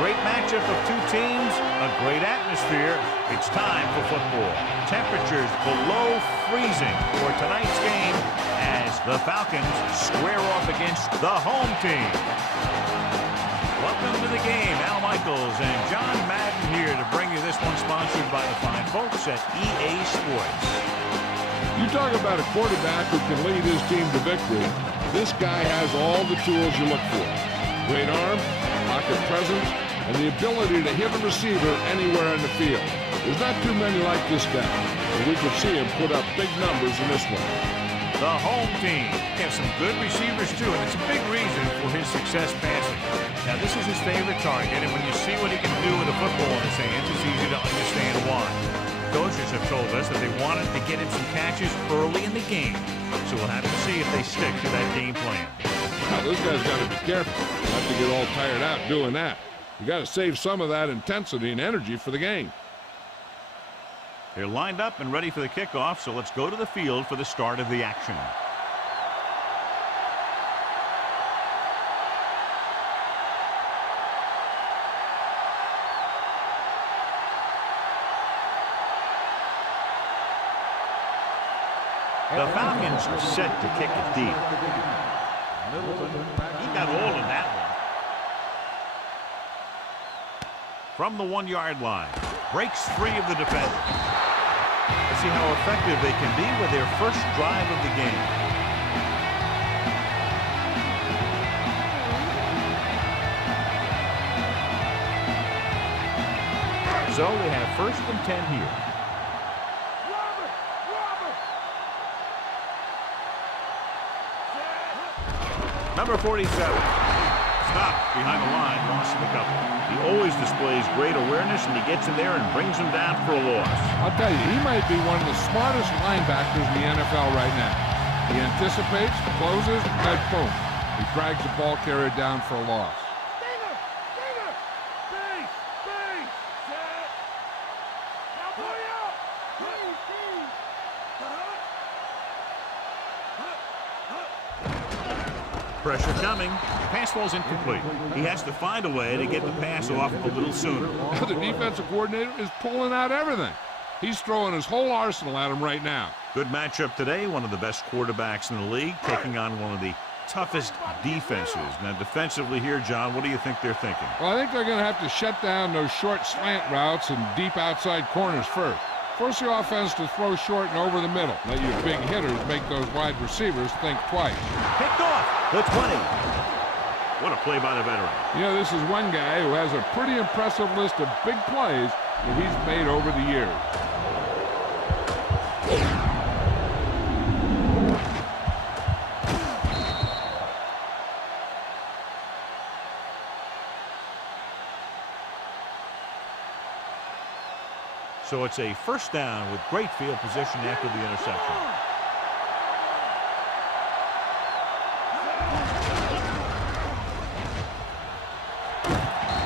Great matchup of two teams, a great atmosphere. It's time for football. Temperatures below freezing for tonight's game as the Falcons square off against the home team. Welcome to the game. Al Michaels and John Madden here to bring you this one, sponsored by the fine folks at EA Sports. You talk about a quarterback who can lead his team to victory. This guy has all the tools you look for. Great arm, pocket presence, and the ability to hit a receiver anywhere in the field. There's not too many like this guy, and we could see him put up big numbers in this one. The home team has some good receivers too, and it's a big reason for his success passing. Now, this is his favorite target, and when you see what he can do with a football in his hands, it's easy to understand why. Coaches have told us that they wanted to get him some catches early in the game, so we'll have to see if they stick to that game plan. Now, this guy's got to be careful not to get all tired out doing that. You got to save some of that intensity and energy for the game. They're lined up and ready for the kickoff, so let's go to the field for the start of the action. The Falcons are set to kick it deep. He got all of that one. From the 1-yard line, breaks free of the defender. Let's see how effective they can be with their first drive of the game. So we have 1st and 10 here. Number 47. Stopped behind the line, loss of a couple. He always displays great awareness, and he gets in there and brings him down for a loss. I'll tell you, he might be one of the smartest linebackers in the NFL right now. He anticipates, closes, and boom. He drags the ball carrier down for a loss. Pressure coming. Pass ball's incomplete. He has to find a way to get the pass off a little sooner. The defensive coordinator is pulling out everything. He's throwing his whole arsenal at him right now. Good matchup today. One of the best quarterbacks in the league taking on one of the toughest defenses. Now, defensively here, John, what do you think they're thinking? Well, I think they're going to have to shut down those short slant routes and deep outside corners first. Force the offense to throw short and over the middle. Let your big hitters make those wide receivers think twice. Picked off the 20. What a play by the veteran. You know, this is one guy who has a pretty impressive list of big plays that he's made over the years. So it's a 1st down with great field position after the interception.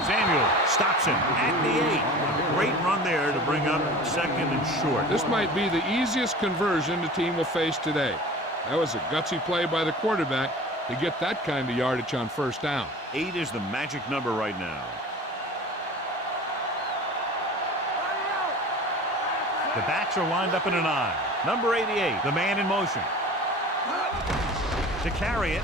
Samuel stops him at the 8. A great run there to bring up 2nd and short. This might be the easiest conversion the team will face today. That was a gutsy play by the quarterback to get that kind of yardage on 1st down. 8 is the magic number right now. The backs are lined up in an I. Number 88, the man in motion. To carry it,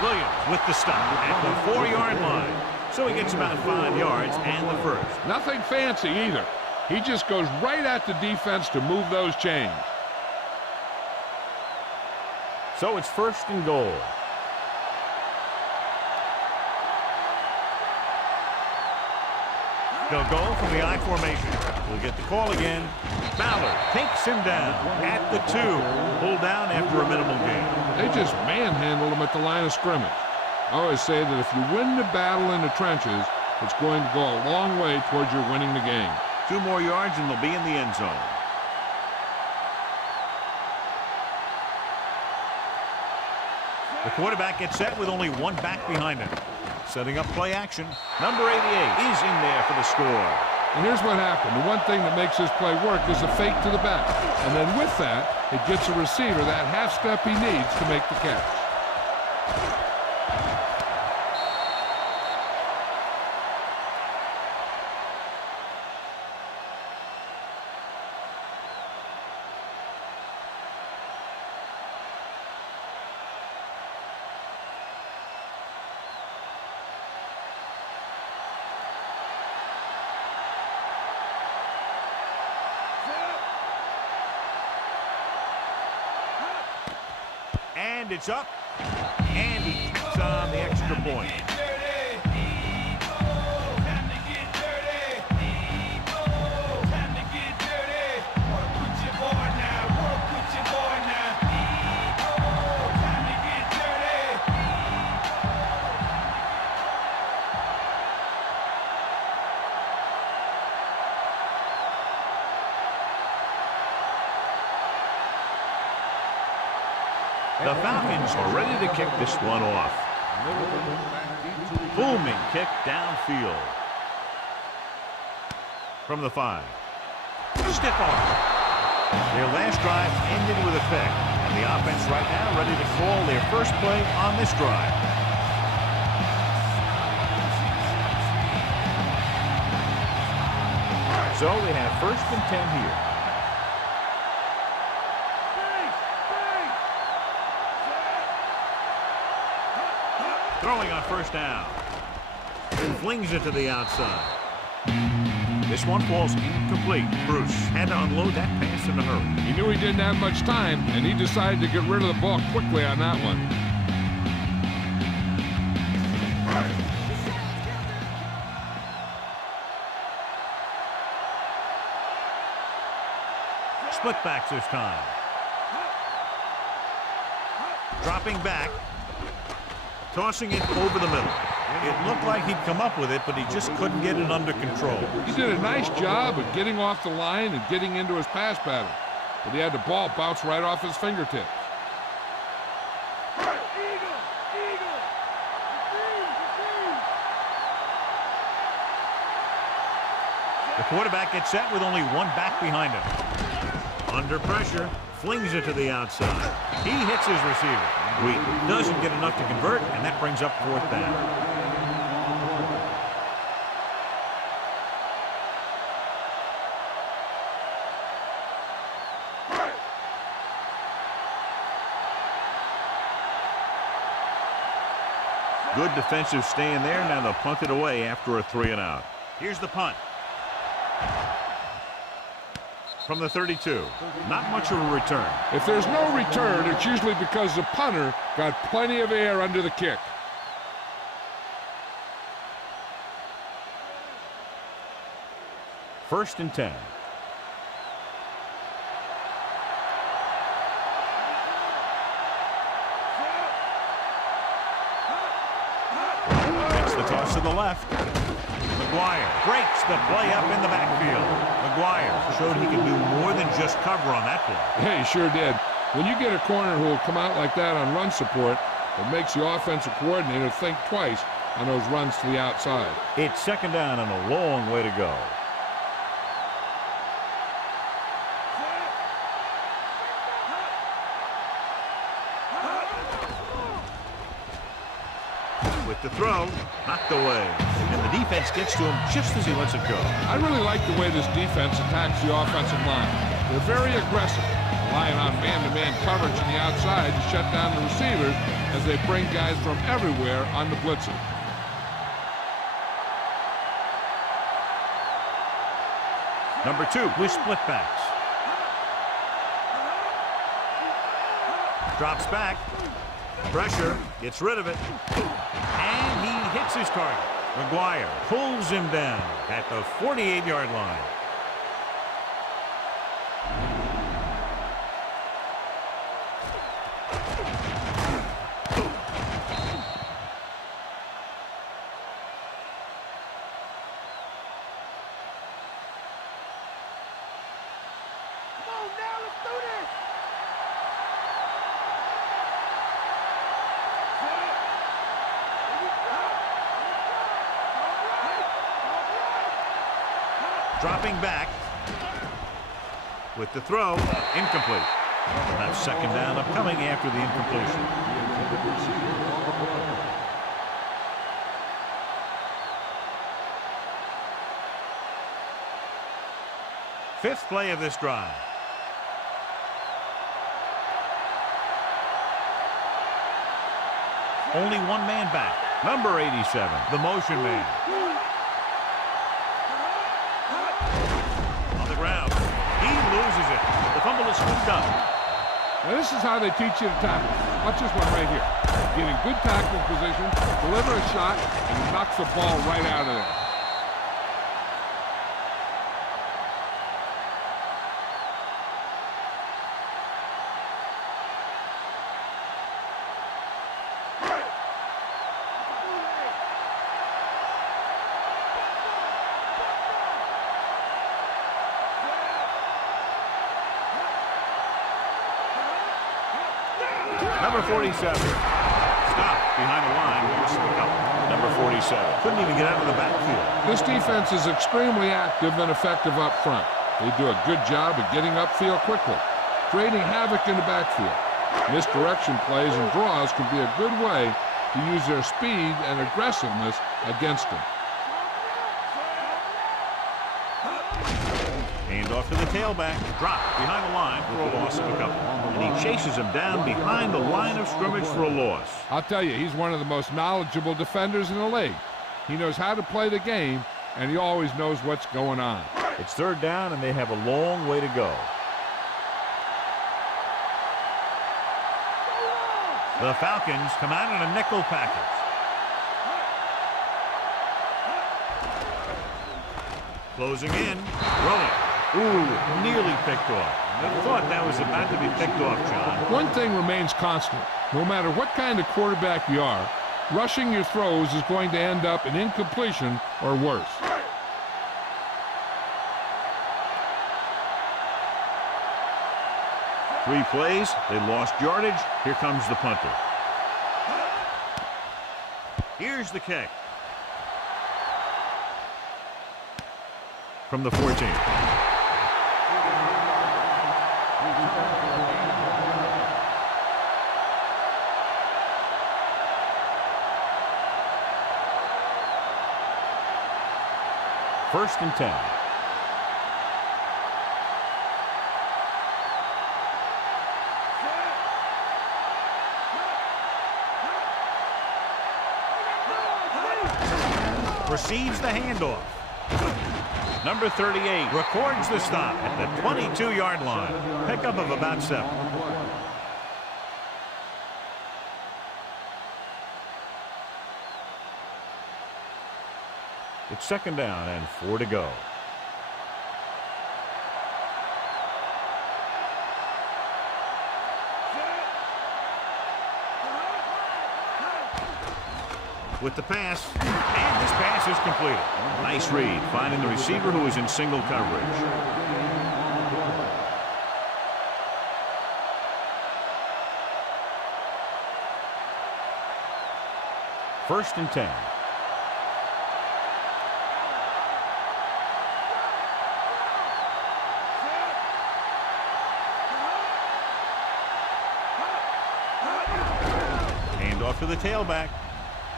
Williams with the stop at the 4-yard line. So he gets about 5 yards and the 1st. Nothing fancy either. He just goes right at the defense to move those chains. So it's 1st and goal. They'll go from the I formation. We'll get the call again. Ballard takes him down at the 2. Pulled down after a minimal gain. They just manhandled him at the line of scrimmage. I always say that if you win the battle in the trenches, it's going to go a long way towards your winning the game. 2 more yards and they'll be in the end zone. The quarterback gets set with only 1 back behind him. Setting up play action. Number 88 is in there for the score. And here's what happened. The one thing that makes this play work is a fake to the back. And then with that, it gets a receiver that half step he needs to make the catch. And it's up, and he keeps on the extra point. The Falcons are ready to kick this one off. Booming kick downfield. From the 5. Stiff arm. Their last drive ended with effect, and the offense right now ready to call their first play on this drive. So they have 1st and 10 here. Throwing on 1st down. Flings it to the outside. This one falls incomplete. Bruce had to unload that pass in a hurry. He knew he didn't have much time, and he decided to get rid of the ball quickly on that one. Split backs this time. Dropping back. Tossing it over the middle. It looked like he'd come up with it, but he just couldn't get it under control. He did a nice job of getting off the line and getting into his pass pattern, but he had the ball bounce right off his fingertips. The quarterback gets set with only 1 back behind him. Under pressure, flings it to the outside. He hits his receiver. Wheat doesn't get enough to convert, and that brings up 4th down. Good defensive stand there. Now they'll punt it away after a 3 and out. Here's the punt. From the 32. Not much of a return. If there's no return, it's usually because the punter got plenty of air under the kick. First and 10. Makes the toss to the left. McGuire breaks the play up in the backfield. McGuire showed he can do more than just cover on that play. Yeah, he sure did. When you get a corner who will come out like that on run support, it makes the offensive coordinator think twice on those runs to the outside. It's 2nd down and a long way to go. With the throw, knocked away. And the defense gets to him just as he lets it go. I really like the way this defense attacks the offensive line. They're very aggressive, relying on man-to-man coverage on the outside to shut down the receivers as they bring guys from everywhere on the blitzing. Number 2 with split backs. Drops back. Pressure. Gets rid of it. And he hits his target. McGuire pulls him down at the 48-yard line. Dropping back with the throw, incomplete. We'll have second down upcoming after the incompletion. Fifth play of this drive. Only one man back. Number 87, the motion man. On the ground. He loses it. The fumble is scooped up. Now this is how they teach you to tackle. Watch this one right here. Get in good tackling position, deliver a shot, and he knocks the ball right out of there. Number 47. Stop behind the line. Number 47. Couldn't even get out of the backfield. This defense is extremely active and effective up front. They do a good job of getting upfield quickly, creating havoc in the backfield. Misdirection plays and draws can be a good way to use their speed and aggressiveness against them. Hand off to the tailback. Drop behind the line for a loss of a couple. And he chases him down behind the line of scrimmage for a loss. I'll tell you, he's one of the most knowledgeable defenders in the league. He knows how to play the game, and he always knows what's going on. It's third down, and they have a long way to go. The Falcons come out in a nickel package. Closing in, throwing. Ooh, nearly picked off. I thought that was about to be picked off, John. One thing remains constant. No matter what kind of quarterback you are, rushing your throws is going to end up in incompletion or worse. Three plays, they lost yardage. Here comes the punter. Here's the kick. From the 14. First and 10. Receives the handoff. Number 38 records the stop at the 22-yard line. Pickup of about 7. It's second down and 4 to go. With the pass, and this pass is completed. Nice read, finding the receiver who is in single coverage. First and 10. Hand off to the tailback.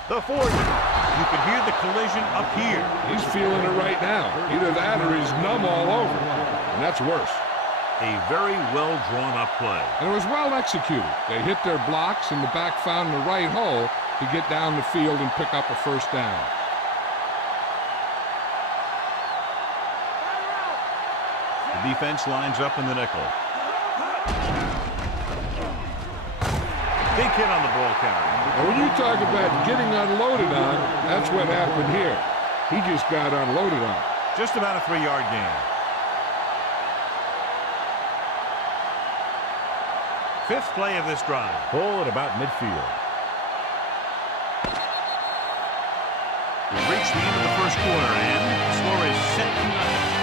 The 40. You can hear the collision up here. He's feeling it right now. Either that or he's numb all over. And that's worse. A very well drawn up play. And it was well executed. They hit their blocks and the back found the right hole to get down the field and pick up a first down. The defense lines up in the nickel. Big hit on the ball carrier. And when you talk about getting unloaded on, that's what happened here. He just got unloaded on. Just about a 3-yard gain. Fifth play of this drive. Ball at about midfield. We've reached the end of the first quarter, and the score is 7-0.